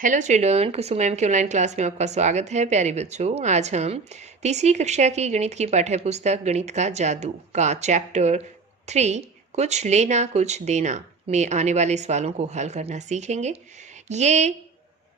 Hello children, कुसुम ma'am की online class में आपका स्वागत है। प्यारे बच्चों, आज हम तीसरी कक्षा की गणित की पाठ्य पुस्तक गणित का जादू का चैप्टर 3 कुछ लेना कुछ देना में आने वाले सवालों को हल करना सीखेंगे। ये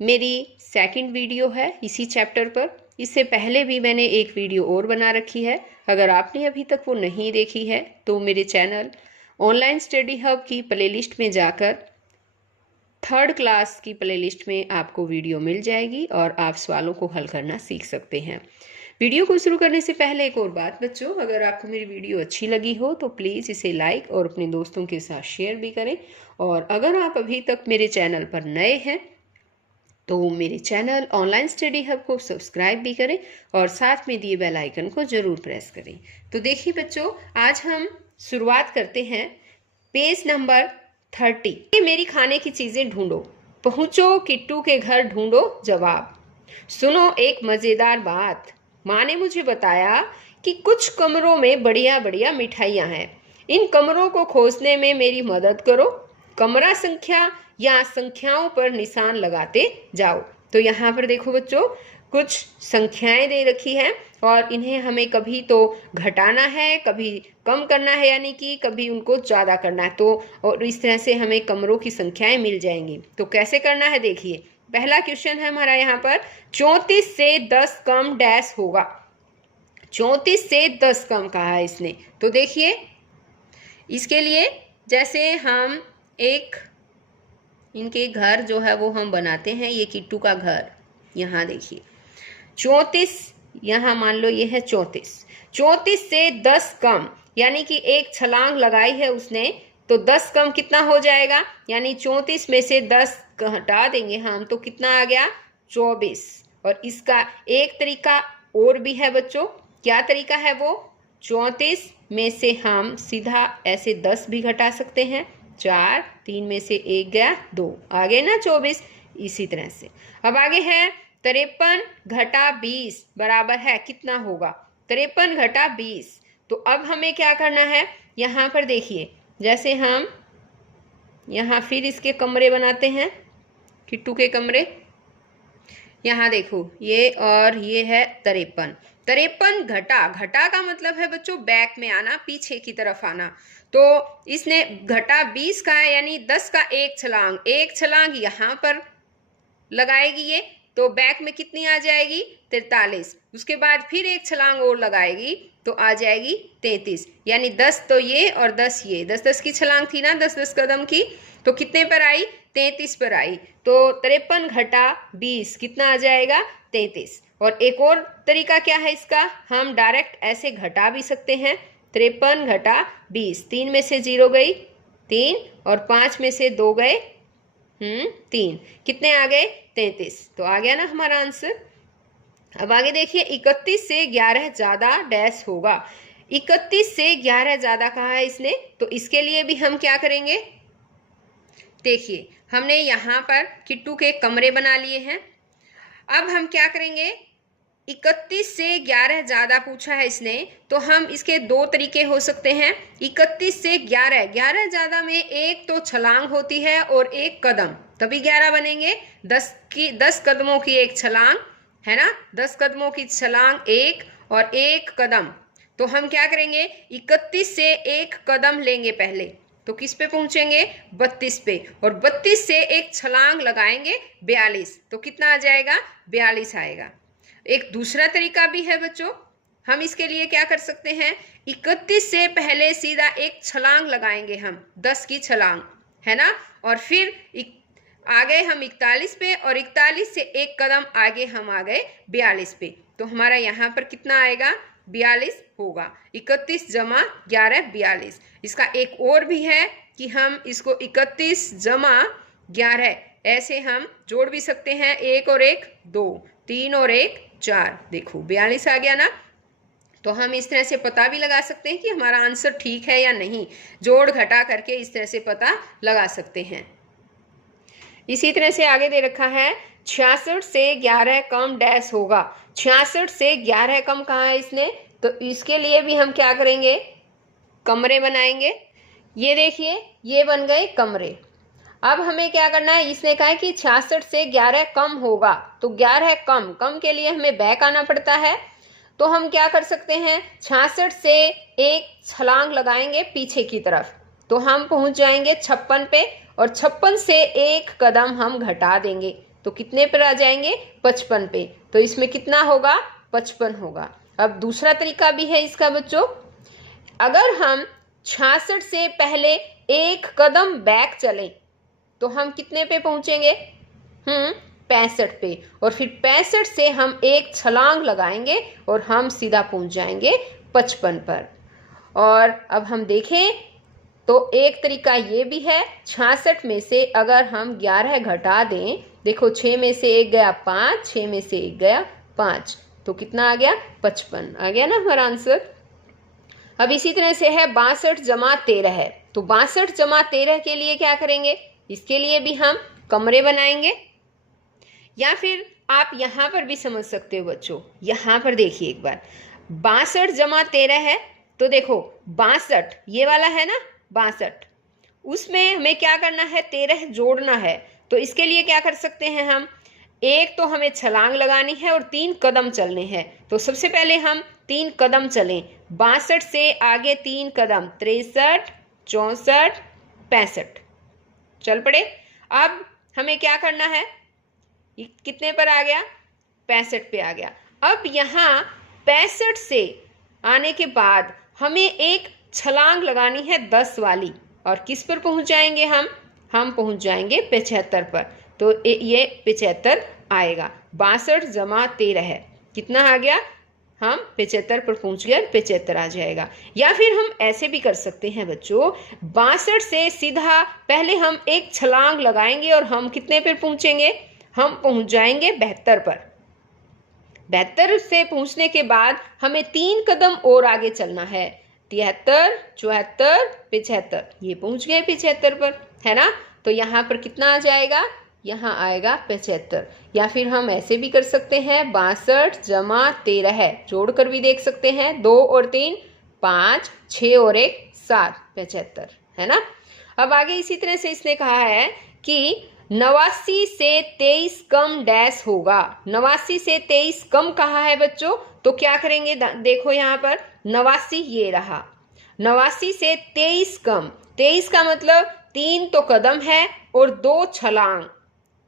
मेरी सेकंड वीडियो है इसी चैप्टर पर। इससे पहले भी मैंने एक वीडियो और बना रखी है। अगर आपने अभी तक वो नहीं देखी है तो मेरे चैनल ऑनलाइन स्टडी हब की प्लेलिस्ट में जाकर थर्ड क्लास की प्लेलिस्ट में आपको वीडियो मिल जाएगी और आप सवालों को हल करना सीख सकते हैं। वीडियो को शुरू करने से पहले एक और बात बच्चों, अगर आपको मेरी वीडियो अच्छी लगी हो तो प्लीज़ इसे लाइक और अपने दोस्तों के साथ शेयर भी करें। और अगर आप अभी तक मेरे चैनल पर नए हैं तो मेरे चैनल ऑनलाइन स्टडी हब को सब्सक्राइब भी करें और साथ में दिए बेल आइकन को जरूर प्रेस करें। तो देखिए बच्चों, आज हम शुरुआत करते हैं पेज नंबर 30। मेरी खाने की चीजें ढूंढो, पहुंचो किट्टू के घर, ढूंढो जवाब। सुनो एक मजेदार बात, माँ ने मुझे बताया कि कुछ कमरों में बढ़िया बढ़िया मिठाइयाँ हैं। इन कमरों को खोजने में मेरी मदद करो। कमरा संख्या या संख्याओं पर निशान लगाते जाओ। तो यहाँ पर देखो बच्चों, कुछ संख्याएं दे रखी हैं और इन्हें हमें कभी तो घटाना है, कभी कम करना है, यानी कि कभी उनको ज़्यादा करना है। तो और इस तरह से हमें कमरों की संख्याएं मिल जाएंगी। तो कैसे करना है देखिए। पहला क्वेश्चन है हमारा यहाँ पर, 34 से 10 कम डैश होगा। 34 से 10 कम कहा है इसने। तो देखिए इसके लिए जैसे हम एक इनके घर जो है वो हम बनाते हैं। ये किट्टू का घर, यहाँ देखिए 34, यहाँ मान लो ये है 34। 34 से 10 कम यानी कि एक छलांग लगाई है उसने, तो 10 कम कितना हो जाएगा, यानी 34 में से 10 हटा देंगे हम तो कितना आ गया, 24। और इसका एक तरीका और भी है बच्चों। क्या तरीका है वो, 34 में से हम सीधा ऐसे 10 भी घटा सकते हैं। 4, 3 में से 1 गया 2, आगे ना 24। इसी तरह से अब आगे है 53 घटा 20 बराबर है कितना होगा, 53 घटा 20। तो अब हमें क्या करना है, यहाँ पर देखिए जैसे हम यहाँ फिर इसके कमरे बनाते हैं, किट्टू के कमरे। यहाँ देखो ये और ये है 53। 53 घटा, घटा का मतलब है बच्चों बैक में आना, पीछे की तरफ आना। तो इसने घटा 20 का है, यानी 10 का एक छलांग, एक छलांग यहाँ पर लगाएगी ये, तो बैक में कितनी आ जाएगी, 43। उसके बाद फिर एक छलांग और लगाएगी तो आ जाएगी 33, यानी 10 तो ये और 10 ये, 10-10 की छलांग थी ना, 10-10 कदम की, तो कितने पर आई, 33 पर आई। तो 53 घटा 20 कितना आ जाएगा, 33। और एक और तरीका क्या है इसका, हम डायरेक्ट ऐसे घटा भी सकते हैं। 53 घटा 20, 3 में से 0 गई 3 और 5 में से 2 गए 3, कितने आ गए, 33। तो आ गया ना हमारा आंसर। अब आगे देखिए, 31 से 11 ज्यादा डैश होगा। 31 से 11 ज्यादा कहा है इसने, तो इसके लिए भी हम क्या करेंगे, देखिए हमने यहाँ पर किट्टू के कमरे बना लिए हैं। अब हम क्या करेंगे, 31 से 11 ज्यादा पूछा है इसने, तो हम इसके दो तरीके हो सकते हैं। 31 से 11, 11 ज्यादा में एक तो छलांग होती है और एक कदम, तभी 11 बनेंगे। 10 कदमों की एक छलांग है ना, 10 कदमों की छलांग एक और एक कदम। तो हम क्या करेंगे, 31 से एक कदम लेंगे पहले, तो किस पे पहुंचेंगे, 32 पे, और 32 से एक छलांग लगाएंगे 42, तो कितना आ जाएगा, 42 आएगा। एक दूसरा तरीका भी है बच्चों, हम इसके लिए क्या कर सकते हैं, 31 से पहले सीधा एक छलांग लगाएंगे हम, 10 की छलांग है ना, और फिर आ गए हम 41 पे, और 41 से एक कदम आगे हम आ गए 42 पे। तो हमारा यहाँ पर कितना आएगा, 42 होगा। 31 जमा 11 42। इसका एक और भी है कि हम इसको 31 जमा 11 ऐसे हम जोड़ भी सकते हैं, 1 और 1 2, 3 और 1 4, देखो 42 आ गया ना। तो हम इस तरह से पता भी लगा सकते हैं कि हमारा आंसर ठीक है या नहीं, जोड़ घटा करके इस तरह से पता लगा सकते हैं। इसी तरह से आगे दे रखा है, 66 से 11 कम डैश होगा। 66 से 11 कम कहा है इसने, तो इसके लिए भी हम क्या करेंगे, कमरे बनाएंगे। ये देखिए ये बन गए कमरे। अब हमें क्या करना है, इसने कहा है कि 66 से 11 कम होगा, तो 11 कम, कम के लिए हमें बैक आना पड़ता है। तो हम क्या कर सकते हैं, 66 से एक छलांग लगाएंगे पीछे की तरफ, तो हम पहुंच जाएंगे 56 पे, और 56 से एक कदम हम घटा देंगे तो कितने पर आ जाएंगे, 55 पे। तो इसमें कितना होगा, 55 होगा। अब दूसरा तरीका भी है इसका बच्चों, अगर हम 66 से पहले एक कदम बैक चलें तो हम कितने पे पहुंचेंगे, 65 पे, और फिर 65 से हम एक छलांग लगाएंगे और हम सीधा पहुंच जाएंगे 55 पर। और अब हम देखें तो एक तरीका ये भी है, 66 में से अगर हम 11 घटा दें, देखो 6 में से 1 गया 5, 6 में से 1 गया 5, तो कितना आ गया, 55 आ गया ना हमारा आंसर। अब इसी तरह से है 62 जमा 13 है, तो 62 जमा 13 के लिए क्या करेंगे, इसके लिए भी हम कमरे बनाएंगे, या फिर आप यहां पर भी समझ सकते हो बच्चों। यहां पर देखिए एक बार, 62 जमा 13 है, तो देखो 62 ये वाला है ना 62, उसमें हमें क्या करना है, 13 जोड़ना है। तो इसके लिए क्या कर सकते हैं हम, एक तो हमें छलांग लगानी है और 3 कदम चलने हैं। तो सबसे पहले हम 3 कदम चलें, 62 से आगे 3 कदम, 63, 64, 65, चल पड़े। अब हमें क्या करना है, कितने पर आ गया, 65 पे आ गया। अब यहाँ 65 से आने के बाद हमें एक छलांग लगानी है 10 वाली, और किस पर पहुंच जाएंगे हम पहुंच जाएंगे 75 पर। तो ये 75 आएगा, 62 जमा 13 है, कितना आ गया, हम 75 पर पहुंच गए, 75 आ जाएगा। या फिर हम ऐसे भी कर सकते हैं बच्चों, 62 से सीधा पहले हम एक छलांग लगाएंगे और हम कितने पर पहुंचेंगे, हम पहुंच जाएंगे 72 पर। 72 से पहुंचने के बाद हमें 3 कदम और आगे चलना है, 73, 74, 75, ये पहुंच गए 75 पर, है ना। तो यहाँ पर कितना आ जाएगा, यहाँ आएगा 75। या फिर हम ऐसे भी कर सकते हैं, 62 जमा 13 है, जोड़कर भी देख सकते हैं, 2 और 3 5, 6 और 1 7, 75, है ना। अब आगे इसी तरह से इसने कहा है कि 89 से 23 कम डैश होगा। 89 से 23 कम कहा है बच्चों, तो क्या करेंगे, देखो यहाँ पर 89 ये रहा, 89 से 23 कम, 23 का मतलब 3 तो कदम है और 2 छलांग,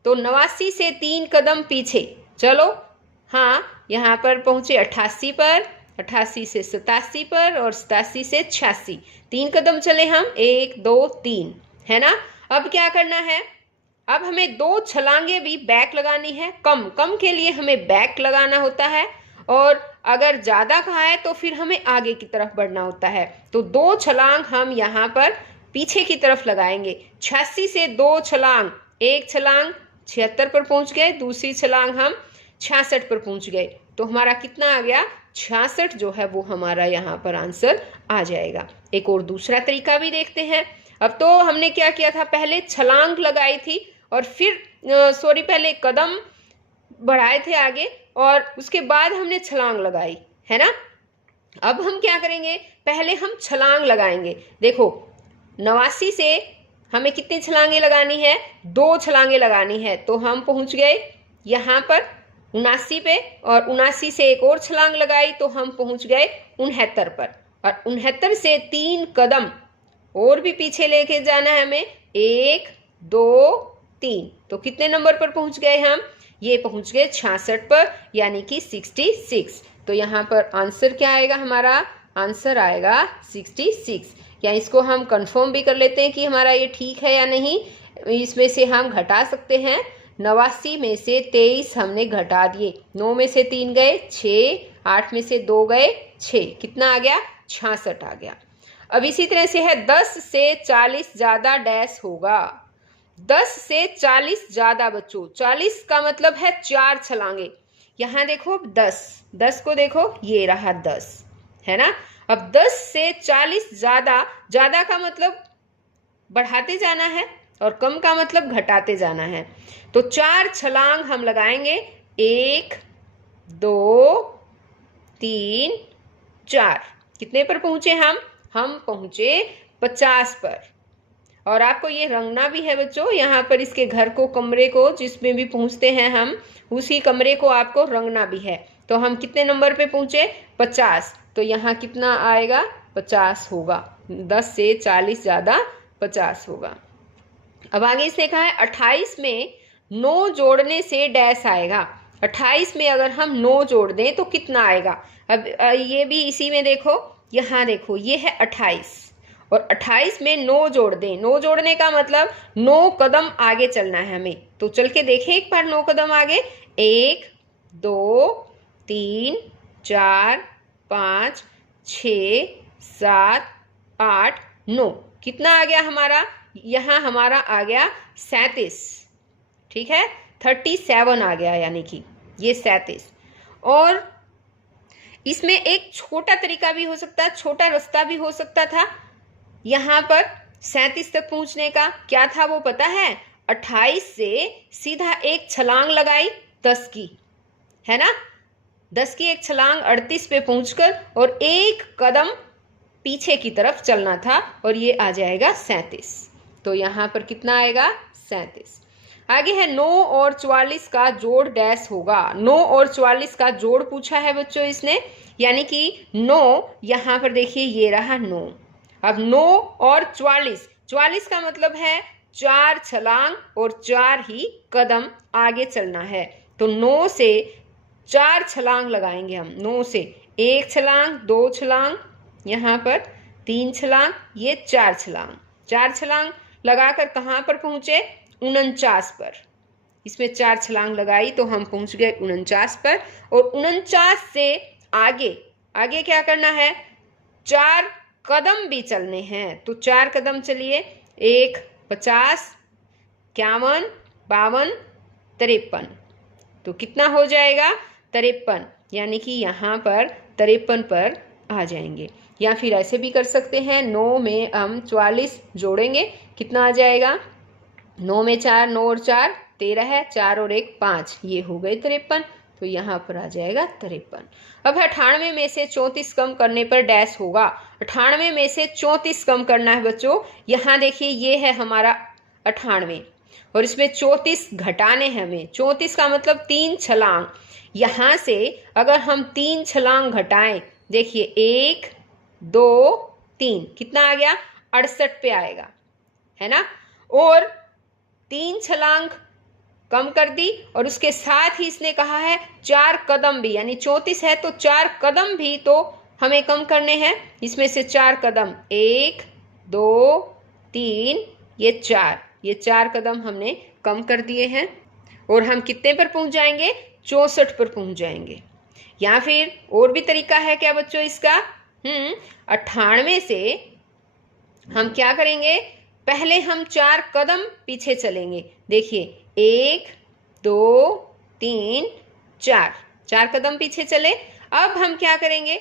तो 89 से 3 कदम पीछे चलो, हाँ यहाँ पर पहुंचे 88 पर, 88 से 87 पर, और 87 से 86, 3 कदम चले हम, 1 2 3, है ना। अब क्या करना है, अब हमें 2 छलांगे भी बैक लगानी है, कम कम के लिए हमें बैक लगाना होता है, और अगर ज़्यादा कहा है तो फिर हमें आगे की तरफ बढ़ना होता है। तो 2 छलांग हम यहाँ पर पीछे की तरफ लगाएंगे, 86 से 2 छलांग, एक छलांग 76 पर पहुंच गए, दूसरी छलांग हम 66 पर पहुंच गए, तो हमारा कितना आ गया, 66 जो है वो हमारा यहाँ पर आंसर आ जाएगा। एक और दूसरा तरीका भी देखते हैं। अब तो हमने क्या किया था, पहले छलांग लगाई थी और फिर पहले कदम बढ़ाए थे आगे और उसके बाद हमने छलांग लगाई, है ना। अब हम क्या करेंगे, पहले हम छलांग लगाएंगे। देखो 89 से हमें कितनी छलांगे लगानी है, 2 छलांगे लगानी है, तो हम पहुंच गए यहाँ पर 79 पे, और 79 से एक और छलांग लगाई तो हम पहुंच गए 69 पर, और 69 से 3 कदम और भी पीछे लेके जाना है हमें, 1 2 3, तो कितने नंबर पर पहुंच गए हम, ये पहुंच गए 66 पर, यानी कि 66। तो यहाँ पर आंसर क्या आएगा, हमारा आंसर आएगा 66। या इसको हम कंफर्म भी कर लेते हैं कि हमारा ये ठीक है या नहीं। इसमें से हम घटा सकते हैं, 89 में से 23 हमने घटा दिए, 9 में से 3 गए 6, 8 में से 2 गए 6, कितना आ गया, 66 आ गया। अब इसी तरह से है 10 से 40 ज्यादा डैश होगा। 10 से 40 ज्यादा बच्चों, 40 का मतलब है 4 छलांगे। यहाँ देखो 10 को देखो, ये रहा 10, है ना। अब 10 से 40 ज्यादा, ज्यादा का मतलब बढ़ाते जाना है और कम का मतलब घटाते जाना है। तो 4 छलांग हम लगाएंगे, 1 2 3 4, कितने पर पहुंचे हम पहुंचे 50 पर। और आपको ये रंगना भी है बच्चों। यहाँ पर इसके घर को, कमरे को, जिसमें भी पहुँचते हैं हम, उसी कमरे को आपको रंगना भी है। तो हम कितने नंबर पे पहुँचे? 50। तो यहाँ कितना आएगा? 50 होगा। 10 से 40 ज़्यादा 50 होगा। अब आगे इसने कहा है 28 में 9 जोड़ने से डैश आएगा। 28 में अगर हम 9 जोड़ दें तो कितना आएगा? अब ये भी इसी में देखो, यहाँ देखो, ये है 28 और 28 में 9 जोड़ दें। 9 जोड़ने का मतलब 9 कदम आगे चलना है हमें। तो चल के देखें एक बार 9 कदम आगे। 1 2 3 4 5 6 7 8 9। कितना आ गया हमारा? यहाँ हमारा आ गया 37। ठीक है, 37 आ गया, यानी कि ये 37। और इसमें एक छोटा तरीका भी हो सकता है, छोटा रास्ता भी हो सकता था यहाँ पर 37 तक पहुंचने का। क्या था वो पता है? 28 से सीधा एक छलांग लगाई 10 की, है ना? 10 की एक छलांग 38 पे पहुंचकर और एक कदम पीछे की तरफ चलना था और ये आ जाएगा 37। तो यहाँ पर कितना आएगा? 37। आगे है 9 और 44 का जोड़ डैश होगा। 9 और 44 का जोड़ पूछा है बच्चों इसने, यानी कि 9, यहाँ पर देखिए ये रहा 9। अब 9 और 44, 44 का मतलब है 4 छलांग और 4 ही कदम आगे चलना है। तो 9 से 4 छलांग लगाएंगे हम। 9 से 1 छलांग, 2 छलांग, यहाँ पर 3 छलांग, ये 4 छलांग। 4 छलांग लगाकर कहाँ पर पहुँचे? 49 पर। इसमें 4 छलांग लगाई तो हम पहुँच गए 49 पर। और 49 से आगे आगे क्या करना है? 4 कदम भी चलने हैं। तो 4 कदम चलिए। 1 50, 51, 52, 53। तो कितना हो जाएगा? 53, यानी कि यहाँ पर 53 पर आ जाएंगे। या फिर ऐसे भी कर सकते हैं, 9 में हम 44 जोड़ेंगे, कितना आ जाएगा? 9 में 4, 9 और 4 13 है, 4 और 1 5, ये हो गए 53। तो यहाँ पर आ जाएगा 53। अब 98 में से 34 कम करने पर डैश होगा। 98 में से 34 कम करना है बच्चों। यहाँ देखिए ये है हमारा 98 और इसमें 34 घटाने हैं हमें। 34 का मतलब 3 छलांग। यहाँ से अगर हम 3 छलांग घटाएं, देखिए 1 2 3, कितना आ गया? 68 पे आएगा, है ना? और 3 छलांग कम कर दी और उसके साथ ही इसने कहा है 4 कदम भी, यानी 34 है तो 4 कदम भी तो हमें कम करने हैं। इसमें से 4 कदम, 1 2 3, ये 4 कदम हमने कम कर दिए हैं। और हम कितने पर पहुंच जाएंगे? 64 पर पहुंच जाएंगे। या फिर और भी तरीका है क्या बच्चों इसका? 98 से हम क्या करेंगे? पहले हम 4 कदम पीछे चलेंगे। देखिए 1 2 3 4, 4 कदम पीछे चले। अब हम क्या करेंगे?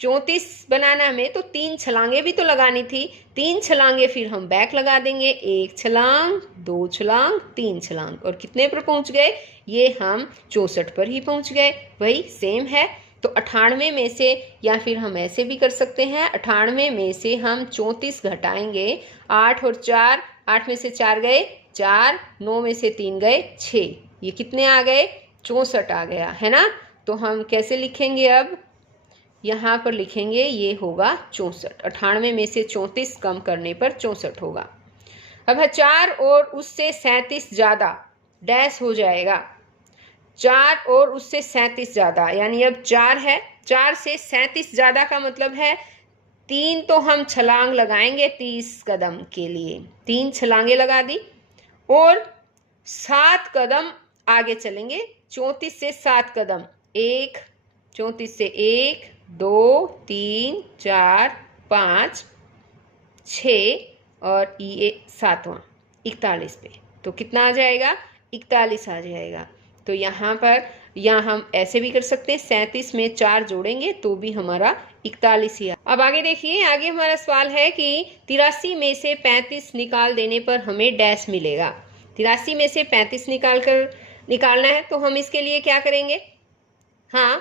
34 बनाना हमें तो 3 छलांगे भी तो लगानी थी। 3 छलांगे फिर हम बैक लगा देंगे। 1 छलांग, 2 छलांग, 3 छलांग, और कितने पर पहुंच गए? ये हम 64 पर ही पहुंच गए। वही सेम है। तो 98 में से, या फिर हम ऐसे भी कर सकते हैं, 98 में से हम 34 घटाएंगे। 8 और 4, 8 में से 4 गए 4, 9 में से 3 गए 6, ये कितने आ गए? 64 आ गया, है ना? तो हम कैसे लिखेंगे? अब यहाँ पर लिखेंगे, ये होगा 64। 98 में से 34 कम करने पर 64 होगा। अब है 4 और उससे 37 ज़्यादा, डैश हो जाएगा। 4 और उससे 37 ज़्यादा, यानी अब 4 है, 4 से 37 ज़्यादा का मतलब है 3 तो हम छलांग लगाएंगे 30 कदम के लिए। 3 छलांगे लगा दी और 7 कदम आगे चलेंगे। 34 से 7 कदम, 34 से 1 2 3 4 5 6 और ये 7वां 41 पे। तो कितना आ जाएगा? 41 आ जाएगा। तो यहाँ पर, यहाँ हम ऐसे भी कर सकते हैं, 37 में 4 जोड़ेंगे तो भी हमारा 41 ही। अब आगे देखिए, आगे हमारा सवाल है कि 83 में से 35 निकाल देने पर हमें डैश मिलेगा। 83 में से 35 निकालना है तो हम इसके लिए क्या करेंगे? हाँ,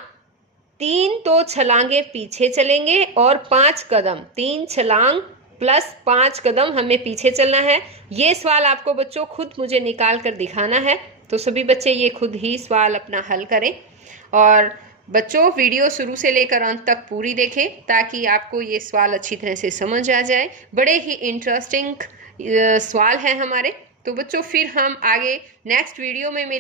3 तो छलांगे पीछे चलेंगे और 5 कदम, 3 छलांग प्लस 5 कदम हमें पीछे चलना है। ये सवाल आपको बच्चों खुद मुझे निकाल कर दिखाना है, तो सभी बच्चे ये खुद ही सवाल अपना हल करें। और बच्चों वीडियो शुरू से लेकर अंत तक पूरी देखें ताकि आपको ये सवाल अच्छी तरह से समझ आ जाए। बड़े ही इंटरेस्टिंग सवाल हैं हमारे। तो बच्चों फिर हम आगे नेक्स्ट वीडियो में मिलेंगे।